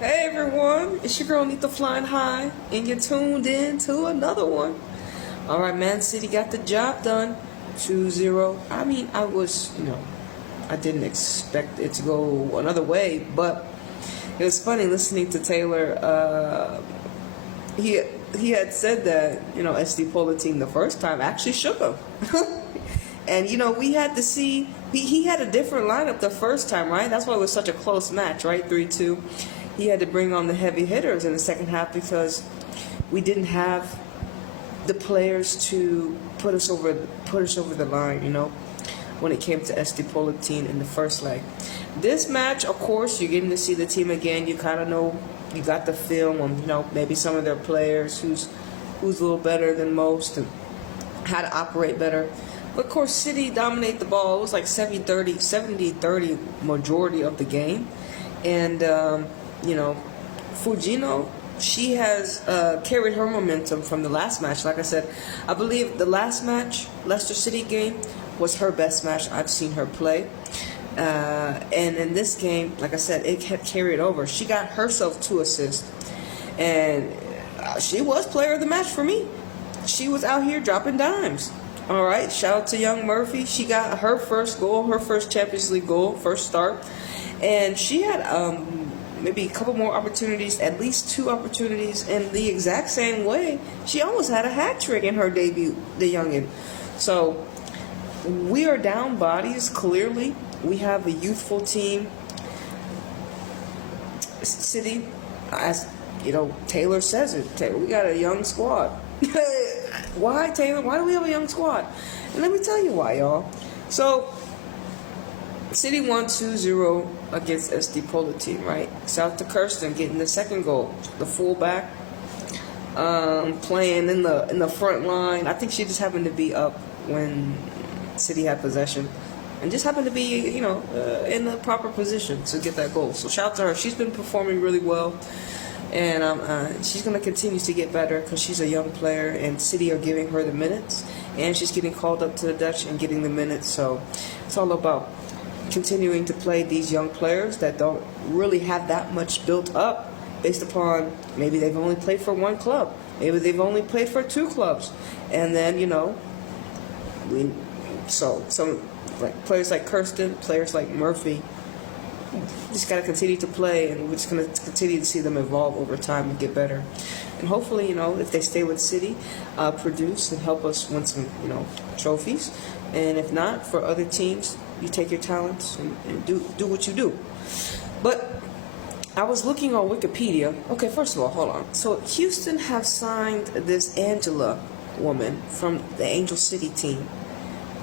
Hey everyone, it's your girl Anita flying high, and you're tuned in to another one. Alright, Man City got the job done. 2-0. I mean, I didn't expect it to go another way, but it was funny listening to Taylor. He had said that, SD Polten the first time actually shook him. And, we had to see, he had a different lineup the first time, right? That's why it was such a close match, right? 3-2. He had to bring on the heavy hitters in the second half because we didn't have the players to put us over the line, when it came to SD Polten in the first leg. This match, of course, you're getting to see the team again. You kind of know, you got the film on, maybe some of their players who's a little better than most and how to operate better. But of course, City dominate the ball. It was like 70-30 majority of the game. And, Fujino, she has carried her momentum from the last match. Like I said, I believe the last match, Leicester City game, was her best match I've seen her play. And in this game, like I said, it kept carried over. She got herself 2 assists. And she was player of the match for me. She was out here dropping dimes. All right, shout out to young Murphy. She got her first goal, her first Champions League goal, first start. And she had maybe a couple more opportunities, at least 2 opportunities in the exact same way. She almost had a hat trick in her debut, the youngin. So we are down bodies, clearly. We have a youthful team. City, as Taylor says it. We got a young squad. Why, Taylor? Why do we have a young squad? And let me tell you why, y'all. So City won 2-0 against SD Polten, right? Shout to Kirsten getting the second goal. The fullback playing in the front line. I think she just happened to be up when City had possession and just happened to be, in the proper position to get that goal. So shout out to her. She's been performing really well. And she's going to continue to get better because she's a young player and City are giving her the minutes. And she's getting called up to the Dutch and getting the minutes. So it's all about continuing to play these young players that don't really have that much built up based upon maybe they've only played for 1 club. Maybe they've only played for 2 clubs. And then, some like players like Kirsten, players like Murphy, just got to continue to play, and we're just going to continue to see them evolve over time and get better. And hopefully, if they stay with City, produce and help us win some, trophies. And if not, for other teams, you take your talents and do what you do. But I was looking on Wikipedia. Okay, first of all, hold on. So Houston have signed this Angela woman from the Angel City team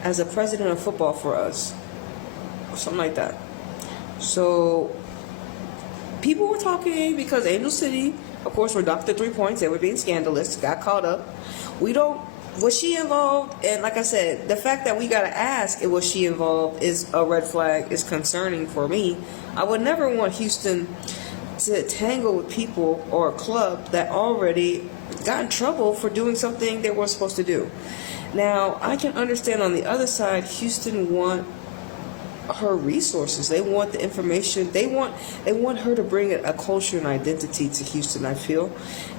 as a president of football for us, or something like that. So people were talking because Angel City, of course, were docked the 3 points. They were being scandalous, got caught up. Was she involved? And like I said, the fact that we got to ask, was she involved, is a red flag, is concerning for me. I would never want Houston to tangle with people or a club that already got in trouble for doing something they weren't supposed to do. Now, I can understand on the other side, Houston want her resources. They want the information. They want her to bring a culture and identity to Houston, I feel.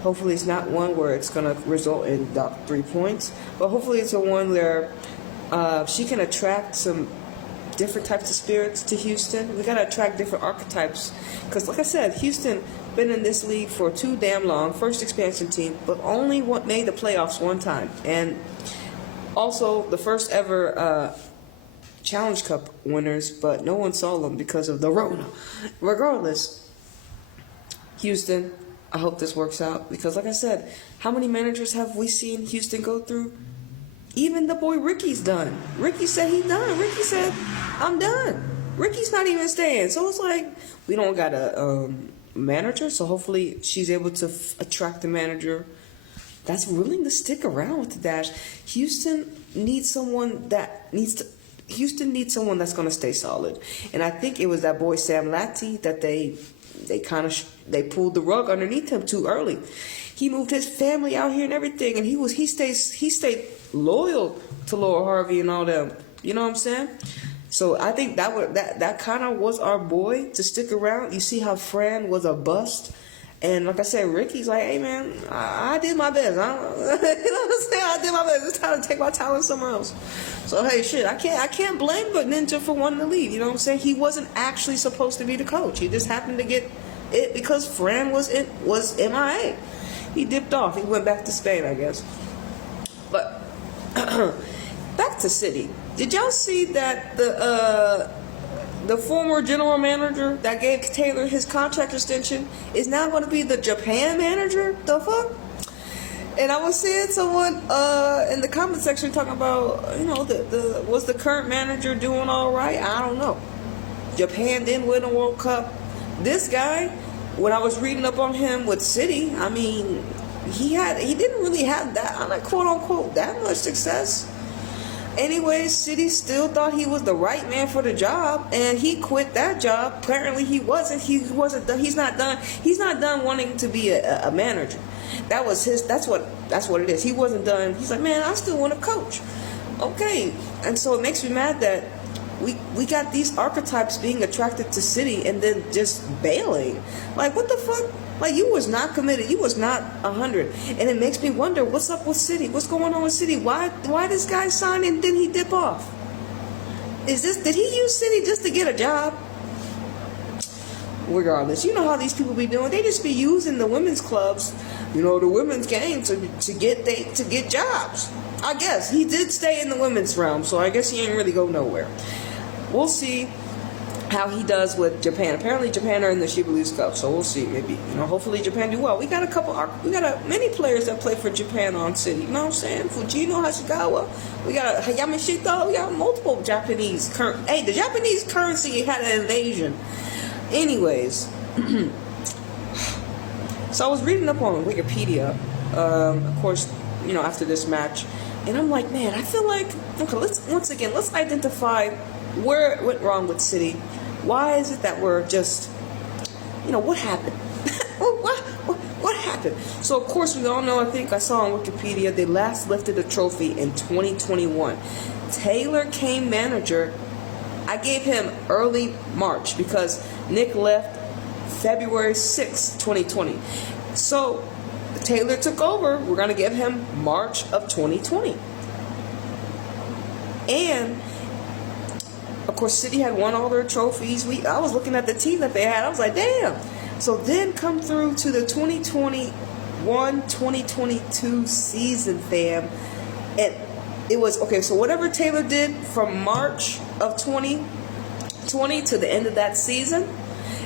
Hopefully it's not one where it's going to result in 3 points, but hopefully it's a one where she can attract some different types of spirits to Houston. We got to attract different archetypes because, like I said, Houston been in this league for too damn long. First expansion team, but only made the playoffs 1 time, and also the first ever Challenge Cup winners, but no one saw them because of the Rona. Regardless, Houston, I hope this works out because, like I said, how many managers have we seen Houston go through? Even the boy Ricky's done. Ricky said he's done. Ricky said, I'm done. Ricky's not even staying. So it's like, we don't got a manager, so hopefully she's able to attract a manager that's willing to stick around with the Dash. Houston needs someone that's going to stay solid. And I think it was that boy Sam Latty that they pulled the rug underneath him too early. He moved his family out here and everything, and he stayed loyal to Laura Harvey and all them. You know what I'm saying? So I think that kind of was our boy to stick around. You see how Fran was a bust. And like I said, Ricky's like, hey man, I did my best. You know what I'm saying? I did my best. It's time to take my talent somewhere else. So hey, shit, I can't blame but Ninja for wanting to leave. You know what I'm saying? He wasn't actually supposed to be the coach. He just happened to get it because Fran was MIA. He dipped off. He went back to Spain, I guess. But back to City. Did y'all see that the former general manager that gave Taylor his contract extension is now going to be the Japan manager? The fuck? And I was seeing someone in the comment section talking about, you know, was the current manager doing all right? I don't know. Japan didn't win a World Cup. This guy, when I was reading up on him with City, I mean, he didn't really have that, like, quote unquote, that much success. Anyway, City still thought he was the right man for the job, and he quit that job. Apparently, he wasn't. He's not done. He's not done wanting to be a manager. That was his. That's what it is. He wasn't done. He's like, man, I still want to coach. Okay, and so it makes me mad that we got these archetypes being attracted to City and then just bailing. Like, what the fuck? Like, you was not committed. You was not 100. And it makes me wonder, what's up with City? What's going on with City? Why this guy sign and then he dip off? Did he use City just to get a job? Regardless, you know how these people be doing. They just be using the women's clubs, you know, the women's game to get jobs. I guess he did stay in the women's realm, so I guess he ain't really go nowhere. We'll see how he does with Japan. Apparently Japan are in the She Believes Cup, so we'll see. Maybe, you know, hopefully Japan do well. We got many players that play for Japan on City. You know what I'm saying? Fujino, Hashigawa. We got Yamashita. We got multiple Japanese Hey, the Japanese currency had an invasion. Anyways, so I was reading up on Wikipedia, of course, you know, after this match, and I'm like, man, I feel like, okay, let's identify where it went wrong with City. Why is it that we're just, you know, what happened? What happened? So, of course, we all know, I think I saw on Wikipedia, they last lifted the trophy in 2021. Taylor came manager. I gave him early March because Nick left February 6, 2020. So, Taylor took over. We're going to give him March of 2020. And of course, City had won all their trophies. I was looking at the team that they had. I was like, damn. So then come through to the 2021-2022 season, fam. And it was, okay, so whatever Taylor did from March of 2020 to the end of that season,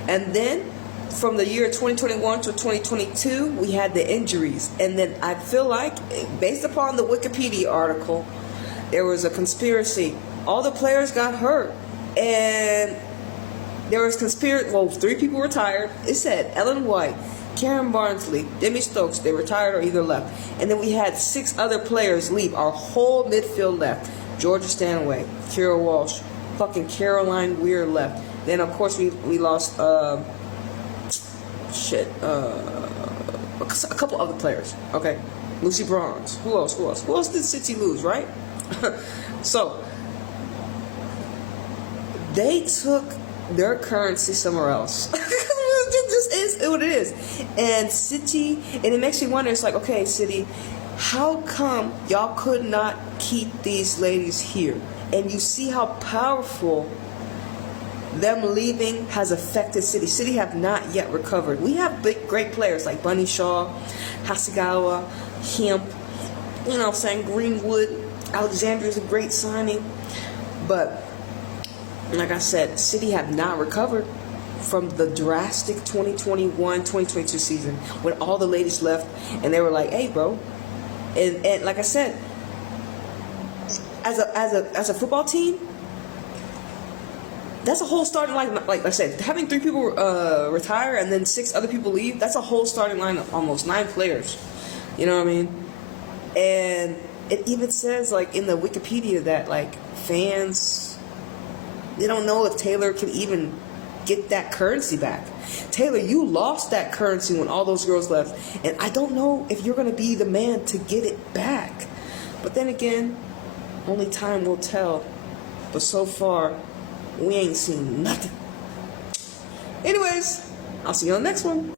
and then from the year 2021 to 2022, we had the injuries. And then I feel like, based upon the Wikipedia article, there was a conspiracy. All the players got hurt, and there was well, 3 people retired. It said Ellen White, Karen Barnsley, Demi Stokes, they retired or either left. And then we had 6 other players leave. Our whole midfield left. Georgia Stanway, Kira Walsh, fucking Caroline Weir left. Then, of course, we lost, a couple other players, okay? Lucy Bronze. Who else? Who else did City lose, right? So, they took their currency somewhere else. It just is what it is. And City, and it makes me wonder, it's like, okay, City, how come y'all could not keep these ladies here? And you see how powerful them leaving has affected City. City have not yet recovered. We have great players like Bunny Shaw, Hasegawa, Hemp, you know what I'm saying, Greenwood, Alexandria's a great signing. But like I said, City have not recovered from the drastic 2021-2022 season when all the ladies left and they were like, hey bro, and like I said, as a football team, that's a whole starting line. Like I said, having 3 people retire and then 6 other people leave, that's a whole starting line of almost 9 players. You know what I mean? And it even says, like, in the Wikipedia that, like, fans, they don't know if Taylor can even get that currency back. Taylor, you lost that currency when all those girls left, and I don't know if you're going to be the man to get it back. But then again, only time will tell. But so far, we ain't seen nothing. Anyways, I'll see you on the next one.